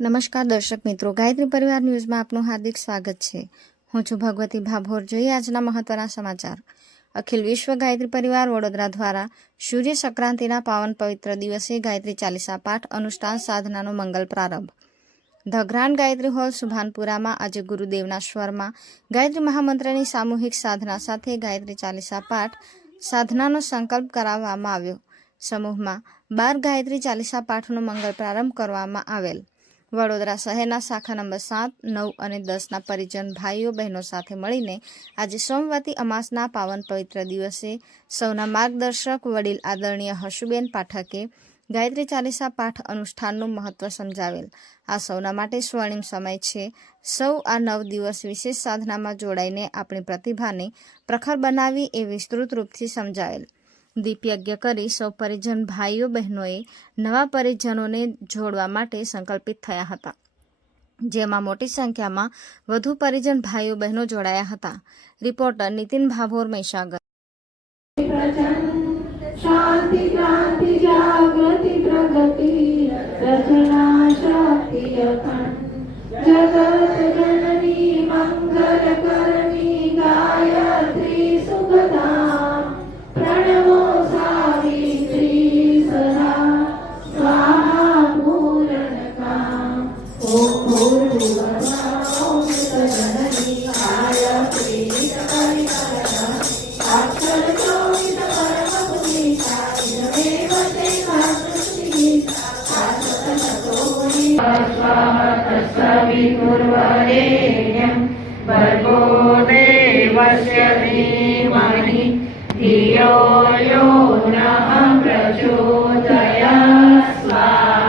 નમસ્કાર દર્શક મિત્રો, ગાયત્રી પરિવાર ન્યૂઝમાં આપનું હાર્દિક સ્વાગત છે. હું છું ભગવતી ભાભોર. જોઈએ આજના મહત્વના સમાચાર. અખિલ વિશ્વ ગાયત્રી પરિવાર વડોદરા દ્વારા સૂર્ય સંક્રાંતિના પાવન પવિત્ર દિવસે ગાયત્રી ચાલીસા પાઠ અનુષ્ઠાન સાધનાનો મંગલ પ્રારંભ. ધ ગ્રાન્ડ ગાયત્રી હોલ સુભાનપુરામાં આજે ગુરુદેવના સ્વરમાં ગાયત્રી મહામંત્રની સામૂહિક સાધના સાથે ગાયત્રી ચાલીસા પાઠ સાધનાનો સંકલ્પ કરાવવામાં આવ્યો. સમૂહમાં 12 ગાયત્રી ચાલીસા પાઠનો મંગલ પ્રારંભ કરવામાં આવેલ. વડોદરા શહેરના શાખા નંબર 7, 9 અને 10ના પરિજન ભાઈઓ બહેનો સાથે મળીને આજે સોમવતી અમાસના પાવન પવિત્ર દિવસે સૌના માર્ગદર્શક વડીલ આદરણીય હશુબેન પાઠકે ગાયત્રી ચાલીસા પાઠ અનુષ્ઠાનનું મહત્વ સમજાવેલ. આ સૌના માટે સ્વર્ણિમ સમય છે. સૌ આ 9 દિવસ વિશેષ સાધનામાં જોડાઈને આપણી પ્રતિભાને પ્રખર બનાવી એ વિસ્તૃત રૂપથી સમજાવેલ. દીપયજ્ઞ કરી સૌ પરિજન ભાઈઓ બહેનોએ નવા પરિજનોને જોડવા માટે સંકલ્પિત થયા હતા, જેમાં મોટી સંખ્યામાં વધુ પરિજન ભાઈઓ બહેનો જોડાયા હતા. રિપોર્ટર નીતિન ભાભોર, મહીસાગર. શાંતિ ક્રાંતિ જાગૃતિ પ્રગતિ રચના શક્તિ અખંડ જગત જનની મંગલ કરણી ગાયત્રી સુખધામ પ્રણમો સાવિત્રી સદા સ્વાહા પૂરણ કામ ઓમ ભૂર્ભુવઃ ઓમ તત્સદિ ગાયત્રી પરિકરણઃ અક્ષર ચોમિત तत्सवितुर्वरेण्यं भर्गो देवस्य धीमहि धियो यो नः प्रचोदयात्. स्वाहा.